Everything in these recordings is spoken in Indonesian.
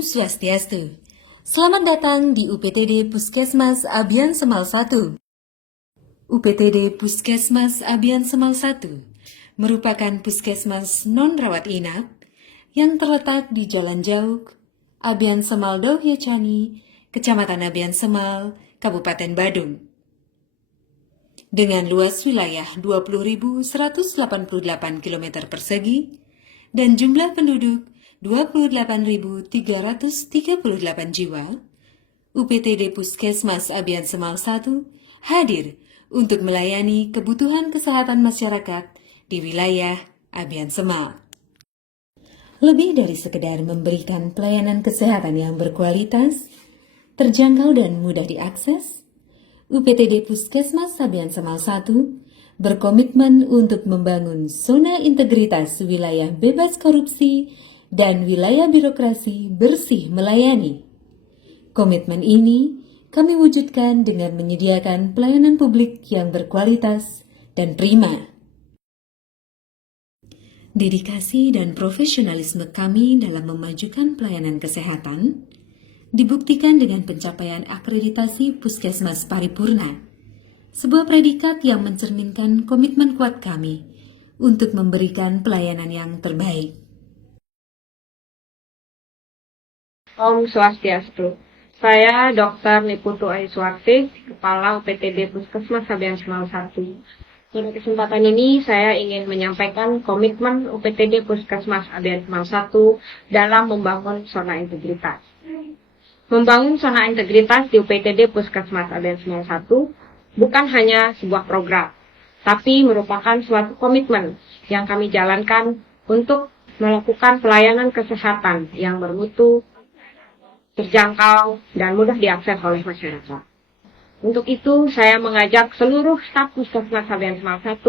Om Swastiastu. Selamat datang di UPTD Puskesmas Abian Semal 1. UPTD Puskesmas Abian Semal 1 merupakan puskesmas non-rawat inap yang terletak di Jalan Jauk, Abian Semal Dauhye Cani, Kecamatan Abian Semal, Kabupaten Badung. Dengan luas wilayah 20.188 km persegi dan jumlah penduduk 28.338 jiwa, UPTD Puskesmas Abian Semal 1 hadir untuk melayani kebutuhan kesehatan masyarakat di wilayah Abian Semal. Lebih dari sekedar memberikan pelayanan kesehatan yang berkualitas, terjangkau dan mudah diakses, UPTD Puskesmas Abian Semal 1 berkomitmen untuk membangun zona integritas wilayah bebas korupsi dan wilayah birokrasi bersih melayani. Komitmen ini kami wujudkan dengan menyediakan pelayanan publik yang berkualitas dan prima. Dedikasi dan profesionalisme kami dalam memajukan pelayanan kesehatan dibuktikan dengan pencapaian akreditasi Puskesmas Paripurna, sebuah predikat yang mencerminkan komitmen kuat kami untuk memberikan pelayanan yang terbaik. Om Swastiastu. Saya Dr. Niputu Aiswarti, Kepala UPTD Puskesmas Abian Semal 1. Pada kesempatan ini saya ingin menyampaikan komitmen UPTD Puskesmas Abian Semal 1 dalam membangun zona integritas. Membangun zona integritas di UPTD Puskesmas Abian Semal 1 bukan hanya sebuah program, tapi merupakan suatu komitmen yang kami jalankan untuk melakukan pelayanan kesehatan yang bermutu, terjangkau, dan mudah diakses oleh masyarakat. Untuk itu, saya mengajak seluruh staf Puskesmas Abian Semal 1,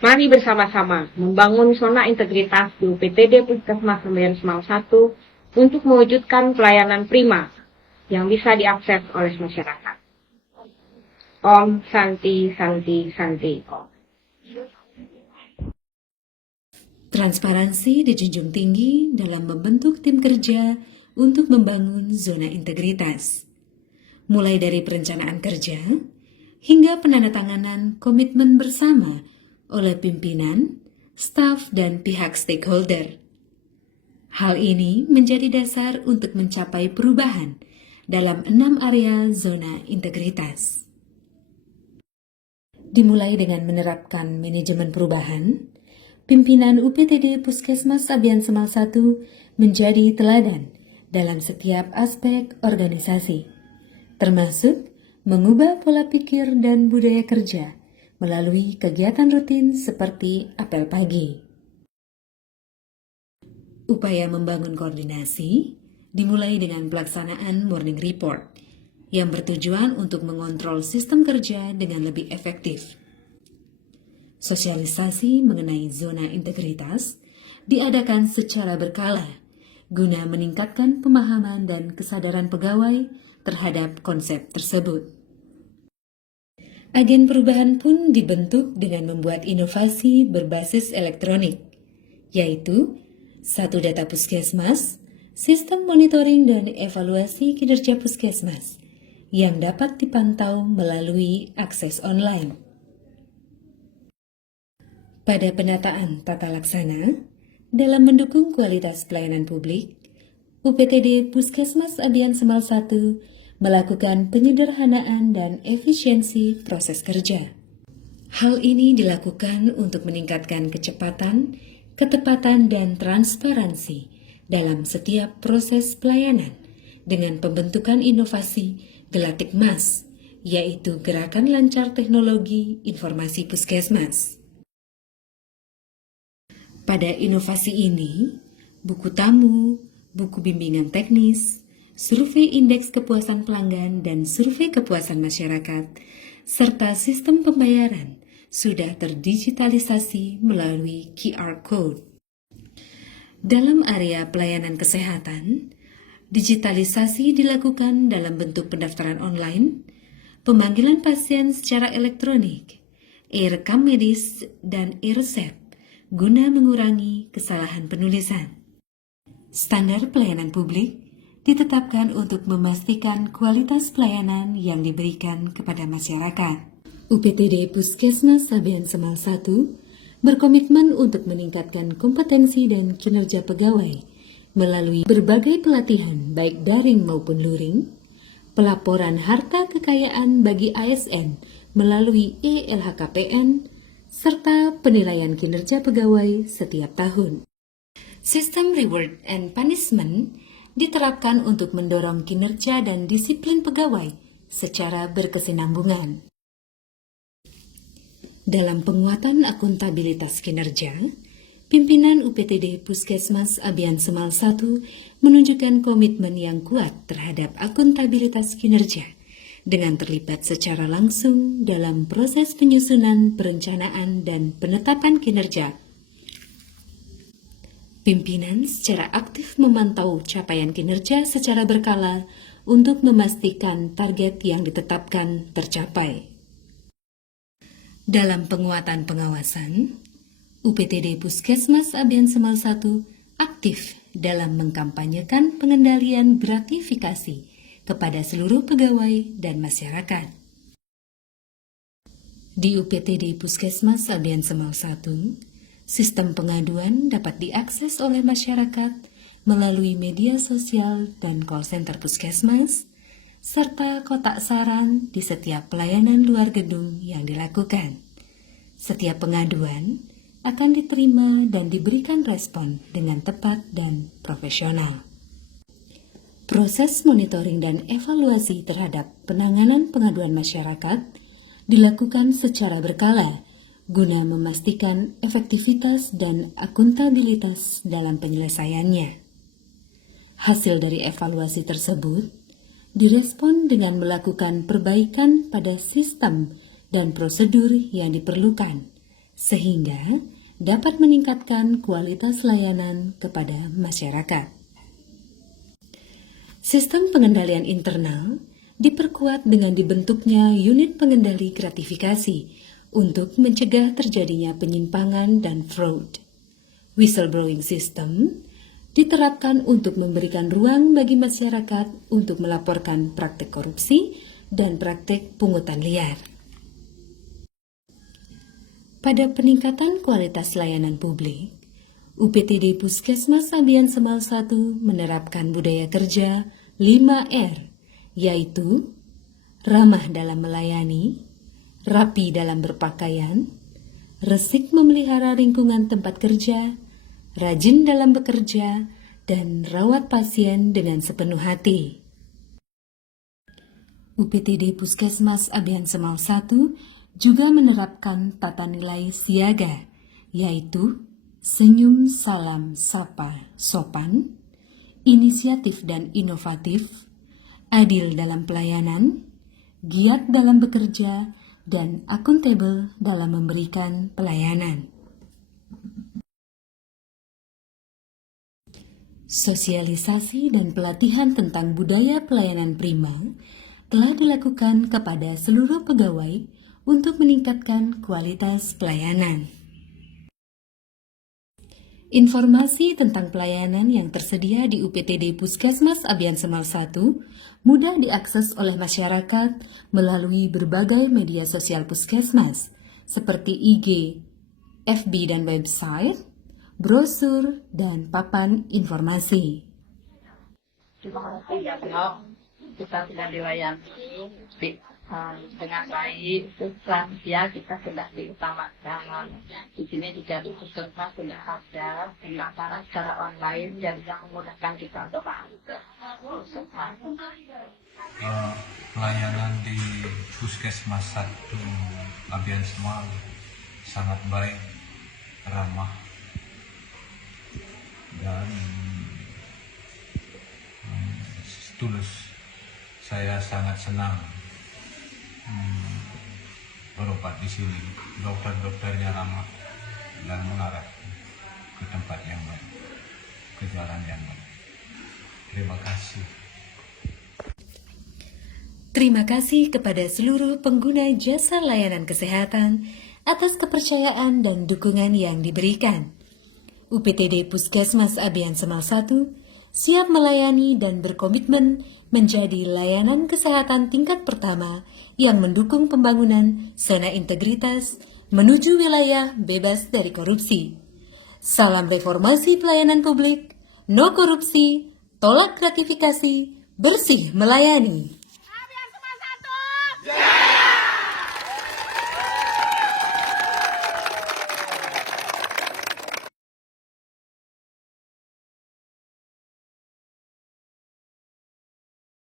mari bersama-sama membangun zona integritas di UPTD Puskesmas Abian Semal 1 untuk mewujudkan pelayanan prima yang bisa diakses oleh masyarakat. Om Santi Santi Santi Om. Transparansi dijunjung tinggi dalam membentuk tim kerja untuk membangun zona integritas, mulai dari perencanaan kerja hingga penandatanganan komitmen bersama oleh pimpinan, staf, dan pihak stakeholder. Hal ini menjadi dasar untuk mencapai perubahan dalam 6 area zona integritas. Dimulai dengan menerapkan manajemen perubahan, pimpinan UPTD Puskesmas Abian Semal 1 menjadi teladan dalam setiap aspek organisasi, termasuk mengubah pola pikir dan budaya kerja melalui kegiatan rutin seperti apel pagi. Upaya membangun koordinasi dimulai dengan pelaksanaan morning report yang bertujuan untuk mengontrol sistem kerja dengan lebih efektif. Sosialisasi mengenai zona integritas diadakan secara berkala guna meningkatkan pemahaman dan kesadaran pegawai terhadap konsep tersebut. Agen perubahan pun dibentuk dengan membuat inovasi berbasis elektronik, yaitu satu data puskesmas, sistem monitoring dan evaluasi kinerja puskesmas yang dapat dipantau melalui akses online. Pada penataan tata laksana, dalam mendukung kualitas pelayanan publik, UPTD Puskesmas Abian Semal 1 melakukan penyederhanaan dan efisiensi proses kerja. Hal ini dilakukan untuk meningkatkan kecepatan, ketepatan, dan transparansi dalam setiap proses pelayanan dengan pembentukan inovasi Gelatikmas, yaitu Gerakan Lancar Teknologi Informasi Puskesmas. Pada inovasi ini, buku tamu, buku bimbingan teknis, survei indeks kepuasan pelanggan dan survei kepuasan masyarakat, serta sistem pembayaran sudah terdigitalisasi melalui QR Code. Dalam area pelayanan kesehatan, digitalisasi dilakukan dalam bentuk pendaftaran online, pemanggilan pasien secara elektronik, e-rekam medis, dan e-resep guna mengurangi kesalahan penulisan. Standar pelayanan publik ditetapkan untuk memastikan kualitas pelayanan yang diberikan kepada masyarakat. UPTD Puskesmas Sabian Semal 1 berkomitmen untuk meningkatkan kompetensi dan kinerja pegawai melalui berbagai pelatihan baik daring maupun luring, pelaporan harta kekayaan bagi ASN melalui ELHKPN, serta penilaian kinerja pegawai setiap tahun. Sistem reward and punishment diterapkan untuk mendorong kinerja dan disiplin pegawai secara berkesinambungan. Dalam penguatan akuntabilitas kinerja, pimpinan UPTD Puskesmas Abian Semal 1 menunjukkan komitmen yang kuat terhadap akuntabilitas kinerja dengan terlibat secara langsung dalam proses penyusunan, perencanaan, dan penetapan kinerja. Pimpinan secara aktif memantau capaian kinerja secara berkala untuk memastikan target yang ditetapkan tercapai. Dalam penguatan pengawasan, UPTD Puskesmas Abian Semal 1 aktif dalam mengkampanyekan pengendalian gratifikasi kepada seluruh pegawai dan masyarakat. Di UPTD Puskesmas Abian Semal 1, sistem pengaduan dapat diakses oleh masyarakat melalui media sosial dan call center Puskesmas, serta kotak saran di setiap pelayanan luar gedung yang dilakukan. Setiap pengaduan akan diterima dan diberikan respon dengan tepat dan profesional. Proses monitoring dan evaluasi terhadap penanganan pengaduan masyarakat dilakukan secara berkala guna memastikan efektivitas dan akuntabilitas dalam penyelesaiannya. Hasil dari evaluasi tersebut direspon dengan melakukan perbaikan pada sistem dan prosedur yang diperlukan, sehingga dapat meningkatkan kualitas layanan kepada masyarakat. Sistem pengendalian internal diperkuat dengan dibentuknya unit pengendali gratifikasi untuk mencegah terjadinya penyimpangan dan fraud. Whistleblowing system diterapkan untuk memberikan ruang bagi masyarakat untuk melaporkan praktik korupsi dan praktik pungutan liar. Pada peningkatan kualitas layanan publik, UPTD Puskesmas Abian Semal 1 menerapkan budaya kerja 5R, yaitu ramah dalam melayani, rapi dalam berpakaian, resik memelihara lingkungan tempat kerja, rajin dalam bekerja, dan rawat pasien dengan sepenuh hati. UPTD Puskesmas Abian Semal 1 juga menerapkan tata nilai siaga, yaitu senyum, salam, sapa, sopan, inisiatif dan inovatif, adil dalam pelayanan, giat dalam bekerja, dan akuntabel dalam memberikan pelayanan. Sosialisasi dan pelatihan tentang budaya pelayanan prima telah dilakukan kepada seluruh pegawai untuk meningkatkan kualitas pelayanan. Informasi tentang pelayanan yang tersedia di UPTD Puskesmas Abian Semal 1 mudah diakses oleh masyarakat melalui berbagai media sosial Puskesmas seperti IG, FB dan website, brosur, dan papan informasi. Terima kasih ya Blog, kita sudah dilayani dengan baik, lansia kita sudah diutamakan. Di sini juga di Puskesmas sudah ada pendaftaran secara online yang memudahkan kita untuk masuk. Pelayanan di Puskesmas 1 Abian Semal sangat baik, ramah, dan tulus. Saya sangat senang berobat di sini. Dokter-dokternya ramah dan mengarah ke tempat yang baik, ke jalan yang baik. Terima kasih. Terima kasih kepada seluruh pengguna jasa layanan kesehatan atas kepercayaan dan dukungan yang diberikan. UPTD Puskesmas Abian Semal 1 siap melayani dan berkomitmen menjadi layanan kesehatan tingkat pertama yang mendukung pembangunan zona integritas menuju wilayah bebas dari korupsi. Salam reformasi pelayanan publik, no korupsi, tolak gratifikasi, bersih melayani.